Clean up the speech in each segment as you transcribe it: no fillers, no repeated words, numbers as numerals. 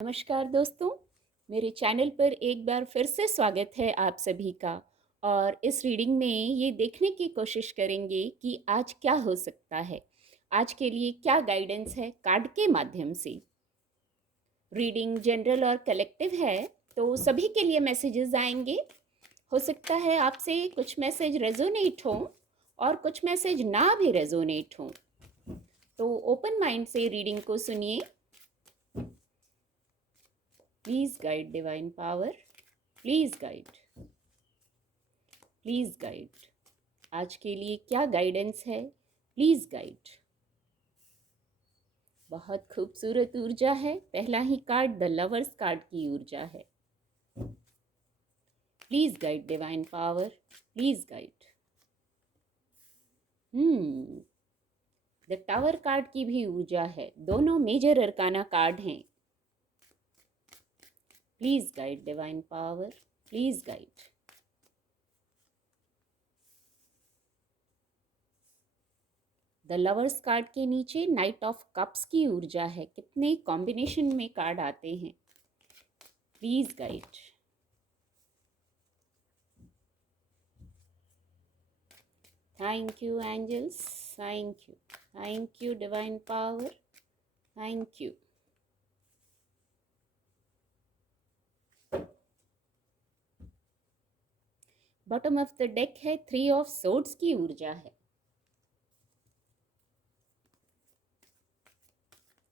नमस्कार दोस्तों, मेरे चैनल पर एक बार फिर से स्वागत है आप सभी का। और इस रीडिंग में ये देखने की कोशिश करेंगे कि आज क्या हो सकता है, आज के लिए क्या गाइडेंस है कार्ड के माध्यम से। रीडिंग जनरल और कलेक्टिव है, तो सभी के लिए मैसेजेस आएंगे। हो सकता है आपसे कुछ मैसेज रेजोनेट हो और कुछ मैसेज ना भी रेजोनेट हो, तो ओपन माइंड से रीडिंग को सुनिए। Please guide divine power, please guide, please guide. आज के लिए क्या गाइडेंस है, प्लीज गाइड। बहुत खूबसूरत ऊर्जा है। पहला ही कार्ड द लवर्स कार्ड की ऊर्जा है। Please guide divine power, please guide. The tower card की भी ऊर्जा है। दोनों मेजर अरकाना कार्ड हैं। Please guide divine power, please guide. The lovers card के नीचे नाइट ऑफ कप्स की ऊर्जा है। कितने कॉम्बिनेशन में कार्ड आते हैं। Please guide. Thank you angels, thank you divine power, thank you. Bottom of the deck है 3 ऑफ सोर्ड्स की ऊर्जा है।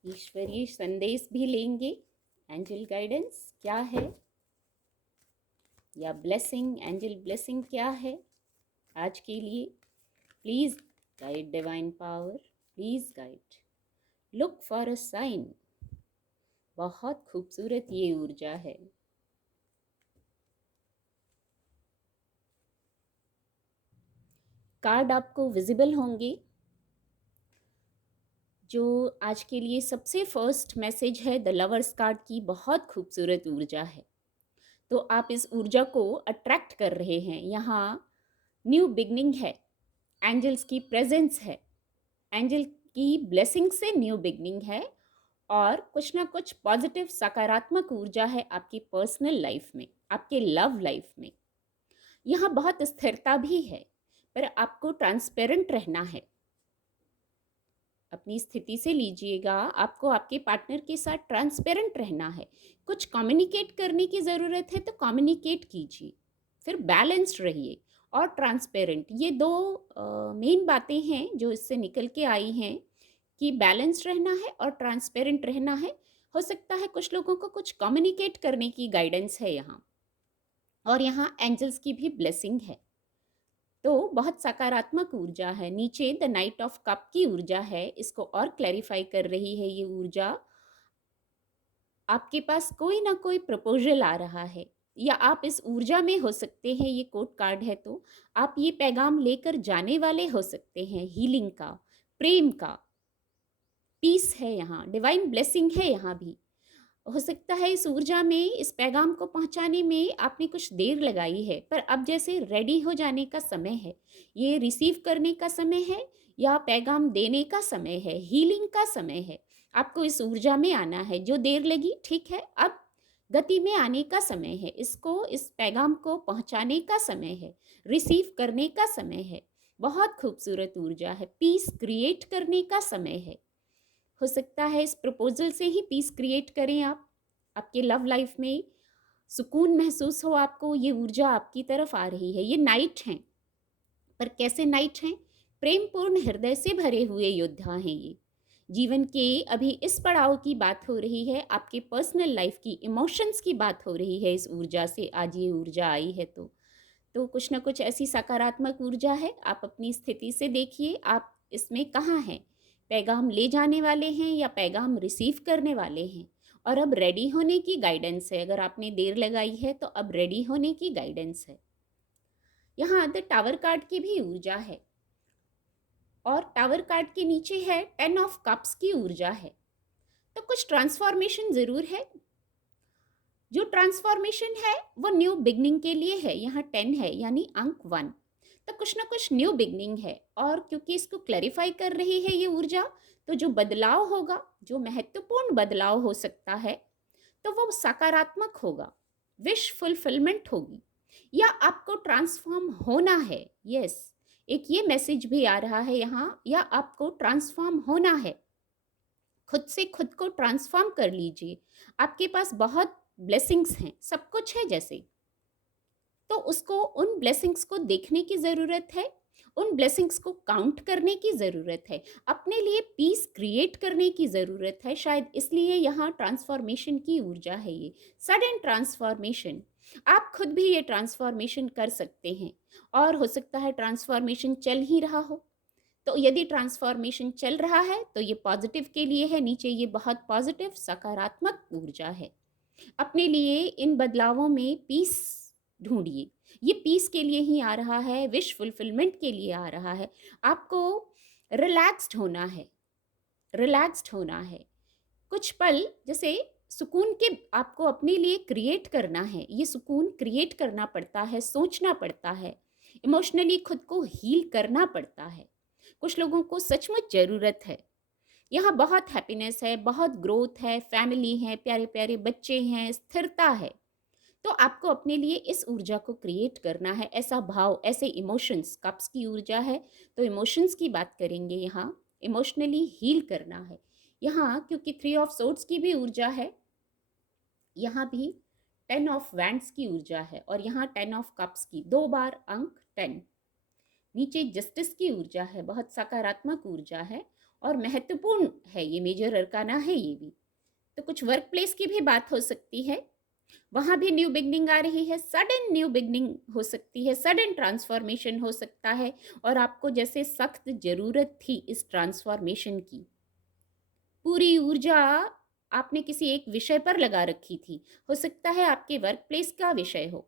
ईश्वरीय संदेश भी लेंगे। एंजल गाइडेंस क्या है, या ब्लेसिंग, एंजल ब्लेसिंग क्या है आज के लिए। Please guide divine power, please guide. Look for a sign. बहुत खूबसूरत ये ऊर्जा है। कार्ड आपको विजिबल होंगे। जो आज के लिए सबसे फर्स्ट मैसेज है द लवर्स कार्ड की, बहुत खूबसूरत ऊर्जा है। तो आप इस ऊर्जा को अट्रैक्ट कर रहे हैं। यहाँ न्यू बिगनिंग है, एंजल्स की प्रेजेंस है, एंजल की ब्लेसिंग से न्यू बिगनिंग है, और कुछ ना कुछ पॉजिटिव सकारात्मक ऊर्जा है आपकी पर्सनल लाइफ में, आपके लव लाइफ में। यहाँ बहुत स्थिरता भी है, पर आपको ट्रांसपेरेंट रहना है। अपनी स्थिति से लीजिएगा, आपको आपके पार्टनर के साथ ट्रांसपेरेंट रहना है। कुछ कम्युनिकेट करने की ज़रूरत है तो कम्युनिकेट कीजिए, फिर बैलेंस्ड रहिए और ट्रांसपेरेंट। ये दो मेन बातें हैं जो इससे निकल के आई हैं, कि बैलेंस्ड रहना है और ट्रांसपेरेंट रहना है। हो सकता है कुछ लोगों को कुछ कम्युनिकेट करने की गाइडेंस है यहाँ, और यहाँ एंजल्स की भी ब्लेसिंग है। तो बहुत सकारात्मक ऊर्जा है। नीचे द नाइट ऑफ कप की ऊर्जा है, इसको और क्लैरिफाई कर रही है ये ऊर्जा। आपके पास कोई ना कोई प्रपोजल आ रहा है, या आप इस ऊर्जा में हो सकते हैं। ये कोर्ट कार्ड है, तो आप ये पैगाम लेकर जाने वाले हो सकते हैं। हीलिंग का, प्रेम का, पीस है यहाँ, डिवाइन ब्लेसिंग है यहाँ भी। हो सकता है इस ऊर्जा में, इस पैगाम को पहुंचाने में आपने कुछ देर लगाई है, पर अब जैसे रेडी हो जाने का समय है। ये रिसीव करने का समय है, या पैगाम देने का समय है, हीलिंग का समय है। आपको इस ऊर्जा में आना है। जो देर लगी, ठीक है, अब गति में आने का समय है। इसको, इस पैगाम को पहुंचाने का समय है, रिसीव करने का समय है। बहुत खूबसूरत ऊर्जा है। पीस क्रिएट करने का समय है। हो सकता है इस प्रपोजल से ही पीस क्रिएट करें आप, आपके लव लाइफ में सुकून महसूस हो आपको। ये ऊर्जा आपकी तरफ आ रही है। ये नाइट हैं, पर कैसे नाइट हैं? प्रेमपूर्ण हृदय से भरे हुए योद्धा हैं ये। जीवन के अभी इस पड़ाव की बात हो रही है, आपके पर्सनल लाइफ की, इमोशंस की बात हो रही है इस ऊर्जा से। आज ये ऊर्जा आई है तो कुछ ना कुछ ऐसी सकारात्मक ऊर्जा है। आप अपनी स्थिति से देखिए, आप इसमें कहाँ हैं। पैगाम ले जाने वाले हैं या पैगाम रिसीव करने वाले हैं? और अब रेडी होने की गाइडेंस है। अगर आपने देर लगाई है तो अब रेडी होने की गाइडेंस है। यहाँ द टावर कार्ड की भी ऊर्जा है, और टावर कार्ड के नीचे है 10 ऑफ कप्स की ऊर्जा है। तो कुछ ट्रांसफॉर्मेशन ज़रूर है। जो ट्रांसफॉर्मेशन है वो न्यू बिगनिंग के लिए है। यहाँ 10 है, यानी अंक 1। तो कुछ ना कुछ न्यू बिगनिंग है, और क्योंकि इसको क्लैरिफाई कर रही है ये ऊर्जा, तो जो बदलाव होगा, जो महत्वपूर्ण बदलाव हो सकता है, तो वो सकारात्मक होगा, विश फुलफिलमेंट होगी, या आपको ट्रांसफॉर्म होना है। यस, एक ये मैसेज भी आ रहा है यहाँ, या आपको ट्रांसफॉर्म होना है। खुद से खुद को ट्रांसफॉर्म कर लीजिए। आपके पास बहुत ब्लेसिंग्स हैं, सब कुछ है जैसे, तो उसको, उन ब्लेसिंग्स को देखने की ज़रूरत है, उन ब्लेसिंग्स को काउंट करने की ज़रूरत है, अपने लिए पीस क्रिएट करने की ज़रूरत है। शायद इसलिए यहाँ ट्रांसफॉर्मेशन की ऊर्जा है, ये सडन ट्रांसफॉर्मेशन। आप खुद भी ये ट्रांसफॉर्मेशन कर सकते हैं, और हो सकता है ट्रांसफॉर्मेशन चल ही रहा हो। तो यदि ट्रांसफॉर्मेशन चल रहा है तो ये पॉजिटिव के लिए है, नीचे ये बहुत पॉजिटिव सकारात्मक ऊर्जा है। अपने लिए इन बदलावों में पीस ढूंढिए। ये पीस के लिए ही आ रहा है, विश फुलफिलमेंट के लिए आ रहा है। आपको रिलैक्स्ड होना है, रिलैक्स्ड होना है। कुछ पल जैसे सुकून के आपको अपने लिए क्रिएट करना है। ये सुकून क्रिएट करना पड़ता है, सोचना पड़ता है, इमोशनली खुद को हील करना पड़ता है। कुछ लोगों को सचमुच ज़रूरत है। यहाँ बहुत हैप्पीनेस है, बहुत ग्रोथ है, फैमिली है, प्यारे प्यारे बच्चे हैं, स्थिरता है। तो आपको अपने लिए इस ऊर्जा को क्रिएट करना है, ऐसा भाव, ऐसे इमोशंस। कप्स की ऊर्जा है तो इमोशंस की बात करेंगे यहाँ। इमोशनली हील करना है यहाँ, क्योंकि 3 ऑफ सोर्ड्स की भी ऊर्जा है, यहाँ भी 10 ऑफ वैंड्स की ऊर्जा है, और यहाँ 10 ऑफ कप्स की, 2 बार अंक 10। नीचे जस्टिस की ऊर्जा है, बहुत सकारात्मक ऊर्जा है और महत्वपूर्ण है, ये मेजर अरकाना है ये भी। तो कुछ वर्क प्लेस की भी बात हो सकती है, वहाँ भी न्यू बिगनिंग आ रही है, सडन न्यू बिगनिंग हो सकती है, सडन ट्रांसफॉर्मेशन हो सकता है, और आपको जैसे सख्त ज़रूरत थी इस ट्रांसफॉर्मेशन की। पूरी ऊर्जा आपने किसी एक विषय पर लगा रखी थी, हो सकता है आपके वर्क प्लेस का विषय हो,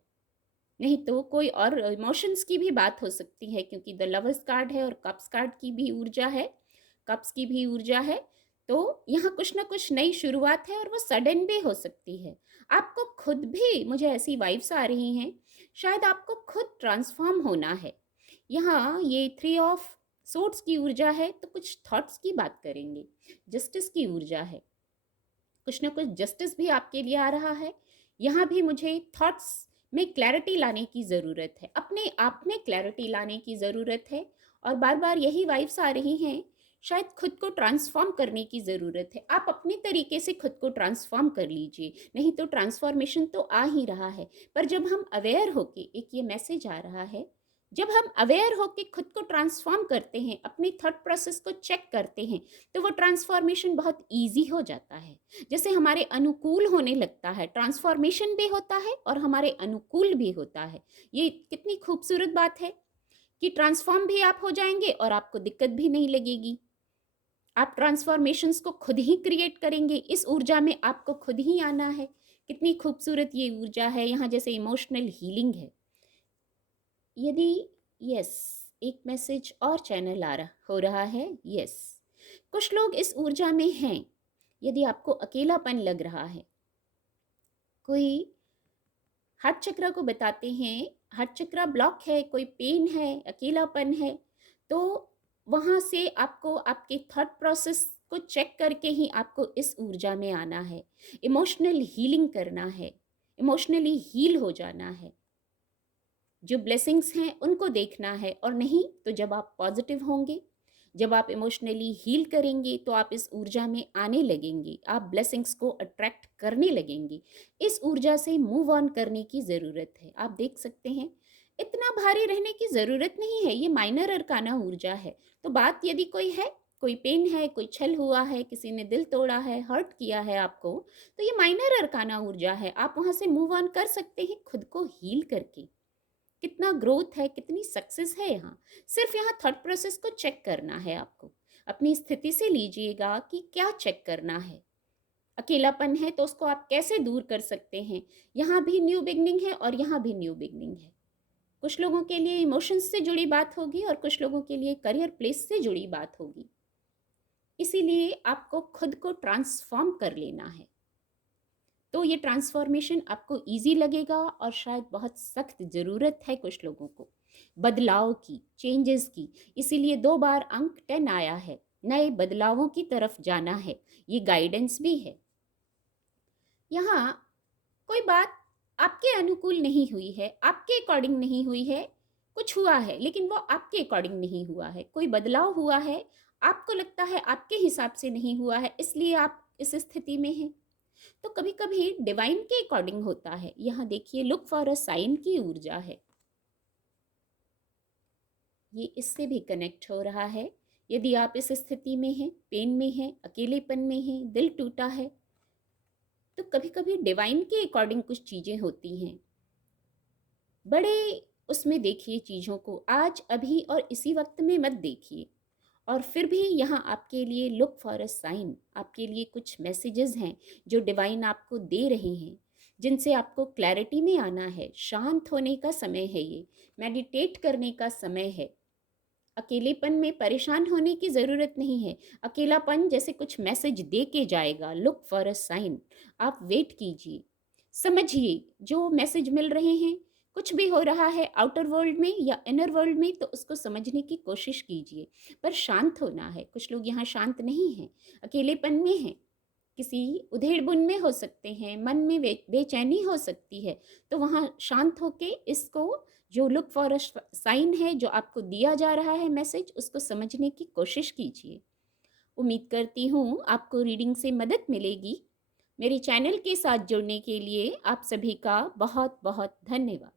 नहीं तो कोई और इमोशंस की भी बात हो सकती है, क्योंकि द लवर्स कार्ड है और कप्स कार्ड की भी ऊर्जा है, कप्स की भी ऊर्जा है। तो यहाँ कुछ ना कुछ नई शुरुआत है, और वो सडन भी हो सकती है। आपको खुद भी, मुझे ऐसी वाइब्स आ रही हैं, शायद आपको खुद ट्रांसफॉर्म होना है। यहाँ ये 3 ऑफ सोर्ड्स की ऊर्जा है, तो कुछ थॉट्स की बात करेंगे। जस्टिस की ऊर्जा है, कुछ ना कुछ जस्टिस भी आपके लिए आ रहा है। यहाँ भी मुझे थॉट्स में क्लैरिटी लाने की ज़रूरत है, अपने आप में क्लैरिटी लाने की ज़रूरत है, और बार बार यही वाइब्स आ रही हैं, शायद खुद को ट्रांसफॉर्म करने की ज़रूरत है। आप अपने तरीके से खुद को ट्रांसफॉर्म कर लीजिए, नहीं तो ट्रांसफॉर्मेशन तो आ ही रहा है। पर जब हम अवेयर होके, एक ये मैसेज आ रहा है, जब हम अवेयर होके खुद को ट्रांसफॉर्म करते हैं, अपने थॉट प्रोसेस को चेक करते हैं, तो वो ट्रांसफॉर्मेशन बहुत ईजी हो जाता है, जैसे हमारे अनुकूल होने लगता है। ट्रांसफॉर्मेशन भी होता है और हमारे अनुकूल भी होता है। ये कितनी खूबसूरत बात है कि ट्रांसफॉर्म भी आप हो जाएंगे और आपको दिक्कत भी नहीं लगेगी। आप ट्रांसफॉर्मेशंस को खुद ही क्रिएट करेंगे, इस ऊर्जा में आपको खुद ही आना है। कितनी खूबसूरत ये ऊर्जा है, यहाँ जैसे इमोशनल हीलिंग है। यदि, यस, एक मैसेज और चैनल आ रहा हो रहा है। यस, कुछ लोग इस ऊर्जा में हैं। यदि आपको अकेलापन लग रहा है, कोई हार्ट चक्र को बताते हैं, हार्ट चक्र ब्लॉक है, कोई पेन है, अकेलापन है, तो वहाँ से आपको आपके थॉट प्रोसेस को चेक करके ही आपको इस ऊर्जा में आना है। इमोशनल हीलिंग करना है, इमोशनली हील हो जाना है। जो ब्लेसिंग्स हैं उनको देखना है, और नहीं तो जब आप पॉजिटिव होंगे, जब आप इमोशनली हील करेंगे, तो आप इस ऊर्जा में आने लगेंगे, आप ब्लेसिंग्स को अट्रैक्ट करने लगेंगे। इस ऊर्जा से मूव ऑन करने की ज़रूरत है। आप देख सकते हैं, इतना भारी रहने की ज़रूरत नहीं है, ये माइनर अरकाना ऊर्जा है। तो बात यदि कोई है, कोई पेन है, कोई छल हुआ है, किसी ने दिल तोड़ा है, हर्ट किया है आपको, तो ये माइनर अरकाना ऊर्जा है। आप वहाँ से मूव ऑन कर सकते हैं खुद को हील करके। कितना ग्रोथ है, कितनी सक्सेस है यहाँ। सिर्फ यहाँ थॉट प्रोसेस को चेक करना है आपको। अपनी स्थिति से लीजिएगा कि क्या चेक करना है। अकेलापन है तो उसको आप कैसे दूर कर सकते हैं। यहाँ भी न्यू बिगनिंग है और यहाँ भी न्यू बिगनिंग है। कुछ लोगों के लिए इमोशंस से जुड़ी बात होगी और कुछ लोगों के लिए करियर प्लेस से जुड़ी बात होगी। इसीलिए आपको खुद को ट्रांसफॉर्म कर लेना है, तो ये ट्रांसफॉर्मेशन आपको इजी लगेगा, और शायद बहुत सख्त ज़रूरत है कुछ लोगों को बदलाव की, चेंजेस की। इसीलिए 2 बार अंक 10 आया है, नए बदलावों की तरफ जाना है, ये गाइडेंस भी है। यहाँ कोई बात आपके अनुकूल नहीं हुई है, आपके अकॉर्डिंग नहीं हुई है, कुछ हुआ है लेकिन वो आपके अकॉर्डिंग नहीं हुआ है, कोई बदलाव हुआ है, आपको लगता है आपके हिसाब से नहीं हुआ है, इसलिए आप इस स्थिति में हैं। तो कभी-कभी डिवाइन के अकॉर्डिंग होता है। यहाँ देखिए लुक फॉर अ साइन की ऊर्जा है। ये इससे भी कनेक्ट हो रहा है। यदि आप इस स्थिति में हैं, पेन में हैं, अकेलेपन में हैं, दिल टूटा है, तो कभी-कभी डिवाइन के अकॉर्डिंग कुछ चीज़ें होती हैं। बड़े उसमें देखिए चीज़ों को, आज, अभी और इसी वक़्त में मत देखिए। और फिर भी यहाँ आपके लिए लुक फॉर अ साइन, आपके लिए कुछ मैसेजेस हैं जो डिवाइन आपको दे रहे हैं, जिनसे आपको क्लैरिटी में आना है। शांत होने का समय है ये, मेडिटेट करने का समय है। अकेलेपन में परेशान होने की ज़रूरत नहीं है। अकेलापन जैसे कुछ मैसेज दे के जाएगा, लुक फॉर अ साइन। आप वेट कीजिए, समझिए जो मैसेज मिल रहे हैं। कुछ भी हो रहा है आउटर वर्ल्ड में या इनर वर्ल्ड में, तो उसको समझने की कोशिश कीजिए, पर शांत होना है। कुछ लोग यहाँ शांत नहीं हैं, अकेलेपन में हैं, किसी उधेड़-बुन में हो सकते हैं, मन में बेचैनी हो सकती है, तो वहाँ शांत होके इसको, जो लुक फॉर अ साइन है, जो आपको दिया जा रहा है मैसेज, उसको समझने की कोशिश कीजिए। उम्मीद करती हूँ आपको रीडिंग से मदद मिलेगी। मेरे चैनल के साथ जुड़ने के लिए आप सभी का बहुत बहुत धन्यवाद।